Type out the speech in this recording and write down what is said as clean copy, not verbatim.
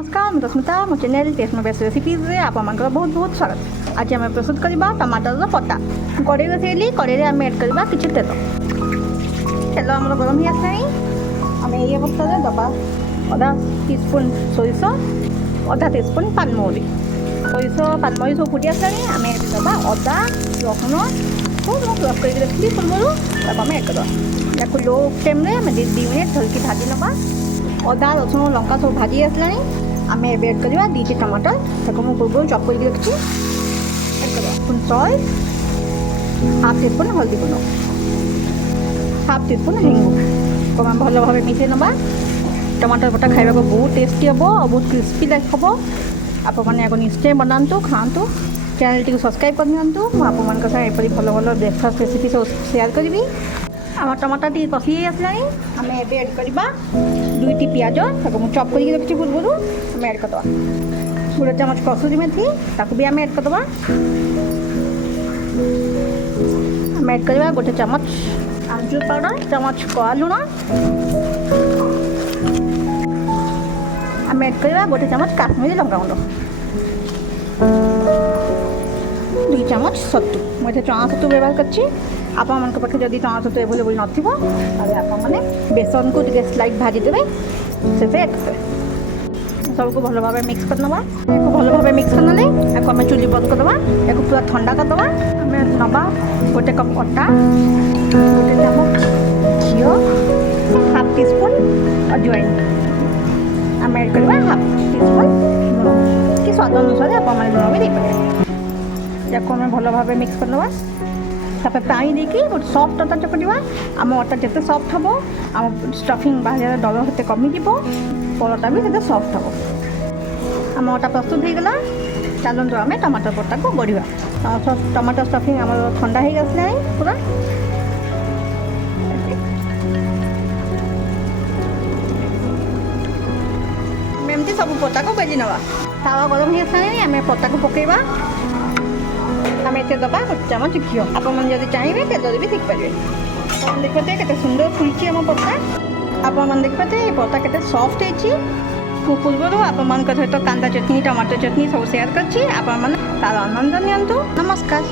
नमस्कार ମୁଁ ରଶ୍ମିତା ମୋ ଚ୍ୟାନେଲ୍ ଟେଷ୍ଟ ମୋ ବେଷ୍ଟ ରେସିପିଜ୍ରେ ଆପଣଙ୍କର ବହୁତ ବହୁତ ସ୍ୱାଗତ। ଆଜି ଆମେ ପ୍ରସ୍ତୁତ କରିବା ଟମାଟରର ପଟା। କଡ଼େଇ ବସାଇଲି, କଡ଼େଇରେ ଆମେ ଆଡ଼୍ କରିବା କିଛି ତେଲ। ତେଲ ଆମର ଗରମ ହେଇ ଆସିଲାଣି। ଆମେ ଏହି ଅବସ୍ଥାରେ ଦେବା ଅଧା ଟିସ୍ପୁନ୍ ସୋରିଷ, ଅଧା ଟିସ୍ପୁନ୍ ପାନମହୁରି। ସୋରିଷ ପାନମହୁରି ସବୁ ଫୁଟି ଆସିଲାଣି। ଆମେ ଏଠି ଦେବା ଅଦା ରସୁଣକୁ ମୁଁ କ୍ରସ୍ କରିକି ରଖିଲି ପୂର୍ବରୁ, ତାକୁ ଆମେ ଆଡ଼୍ କରିବା। ତାକୁ ଲୋ ଫ୍ଲେମ୍ରେ ଆମେ 2 ମିନିଟ୍ ଧରିକି ଭାଜି ନେବା। ଅଦା ରସୁଣ ଲଙ୍କା ସବୁ ଭାଜି ଆସିଲାଣି। ଆମେ ଏବେ ଆଡ଼୍ କରିବା 2ଟି ଟମାଟର, ତାକୁ ମୁଁ ପୂର୍ବରୁ ଚପ୍ କରିକି ରଖିଛି। ଆଡ଼୍ କରିବା ସଲ୍ଟ, ହାଫ୍ ଟିସ୍ପୁନ୍ ହଳଦୀ ଗୁଣ୍ଡ, ହାଫ୍ ଟିସ୍ପୁନ୍ ହେଙ୍ଗୁ। ଆମେ ଭଲ ଭାବେ ମିଶାଇ ନେବା। ଟମାଟର ବଟା ଖାଇବାକୁ ବହୁତ ଟେଷ୍ଟି ହେବ ଆଉ ବହୁତ କ୍ରିସ୍ପି ହେବ। ଆପଣମାନେ ୟାକୁ ନିଶ୍ଚୟ ବନାନ୍ତୁ, ଖାଆନ୍ତୁ। ଚ୍ୟାନେଲ୍ଟିକୁ ସବସ୍କ୍ରାଇବ୍ କରିନିଅନ୍ତୁ। ମୁଁ ଆପଣମାନଙ୍କ ସାଙ୍ଗେ ଏପରି ଭଲ ଭଲ ବ୍ରେକଫାଷ୍ଟ ରେସିପି ସବୁ ସେୟାର କରିବି। ଆମ ଟମାଟର ଟିକେ କଷି ହେଇ ଆସିଲାଣି। ଆମେ ଏବେ ଆଡ଼୍ କରିବା 2ଟି ପିଆଜ, ତାକୁ ମୁଁ ଚପ୍ କରିକି ରଖିଛି ପୂର୍ବରୁ। ଆମେ ଆଡ଼୍ କରିଦେବା 1 ଚାମଚ କସୁରୀ ମେଥି, ତାକୁ ବି ଆମେ ଆଡ଼୍ କରିଦେବା। ଆମେ ଆଡ଼୍ କରିବା 1 ଚାମଚ ଆମଚୁର ପାଉଡ଼ର, ଚାମଚ କଳା ଲୁଣ। ଆମେ ଆଡ଼୍ କରିବା 1 ଚାମଚ କାଶ୍ମୀରୀ ଲଙ୍କାଗୁଣ୍ଡ, 2 ଚାମଚ ଛତୁ। ମୁଁ ଏଠି ଚଣା ଛତୁ ବ୍ୟବହାର କରିଛି। ଆପଣମାନଙ୍କ ପାଖରେ ଯଦି ଚଣା ଛତୁ ଆଭେଲେବୁଲ୍ ନଥିବ ତାହେଲେ ଆପଣମାନେ ବେସନକୁ ଟିକେ ସ୍ଲାଇଟ୍ ଭାଜିଦେବେ, ସେଥିରେ ଆଡ଼୍ କରିଦେବେ। ସବୁକୁ ଭଲ ଭାବେ ମିକ୍ସ କରିନେବା। ୟାକୁ ଭଲ ଭାବେ ମିକ୍ସ କରିନେଲେ ୟାକୁ ଆମେ ଚୁଲି ବନ୍ଦ କରିଦେବା। ୟାକୁ ପୁରା ଥଣ୍ଡା କରିଦେବା। ଆମେ ନେବା 1 କପ୍ ଅଟା, 1 ଚାମଚ ଘିଅ, ହାଫ୍ ଟିସ୍ପୁନ୍ ଅଜୱାଇନ୍। ଆମେ ଆଡ଼୍ କରିବା ହାଫ୍ ଟିସ୍ପୁନ୍ ଲୁଣ, କି ସ୍ୱାଦ ଅନୁସାରେ ଆପଣମାନେ ଲୁଣ ବି ଦେଇପାରିବେ। ୟାକୁ ଆମେ ଭଲ ଭାବେ ମିକ୍ସ କରିନେବା। ତାପରେ ପାଣି ଦେଇକି ଗୋଟେ ସଫ୍ଟ ଅଟା ଚକଟିବା। ଆମ ଅଟା ଯେତେ ସଫ୍ଟ ହେବ, ଆମ ଷ୍ଟଫିଂ ବାହାରିବାର ଡର ସେତେ କମିଯିବ, ପରଟା ବି ସେତେ ସଫ୍ଟ ହେବ। ଆମ ଅଟା ପ୍ରସ୍ତୁତ ହୋଇଗଲା। ଚାଲନ୍ତୁ ଆମେ ଟମାଟର ପଟାକୁ ବଢ଼ିବା। ଟମାଟର ଷ୍ଟଫିଂ ଆମର ଥଣ୍ଡା ହେଇ ଆସିଲାଣି ପୁରା। ଆମେ ଏମିତି ସବୁ ପଟାକୁ ବେଲି ନେବା। ତାୱା ଗରମ ହେଇ ଆସିଲାଣି। ଆମେ ପଟାକୁ ପକାଇବା। ଆମେ ଏଥିରେ ଦେବା 1 ଚାମଚ ଘିଅ। ଆପଣମାନେ ଯଦି ଚାହିଁବେ ତେଲରେ ବି ଶିଖିପାରିବେ। ଆପଣ ଦେଖିପାରୁଥିବେ କେତେ ସୁନ୍ଦର ଫୁଲିଛି ଆମ ପଟା। ଆପଣମାନେ ଦେଖିପାରୁଥିବେ ଏ ପଟା କେତେ ସଫ୍ଟ ହେଇଛି। ମୁଁ ପୂର୍ବରୁ ଆପଣମାନଙ୍କ ସହିତ କାନ୍ଦା ଚଟନି, ଟମାଟୋ ଚଟନି ସବୁ ସେୟାର କରିଛି। ଆପଣମାନେ ତା'ର ଆନନ୍ଦ ନିଅନ୍ତୁ। ନମସ୍କାର।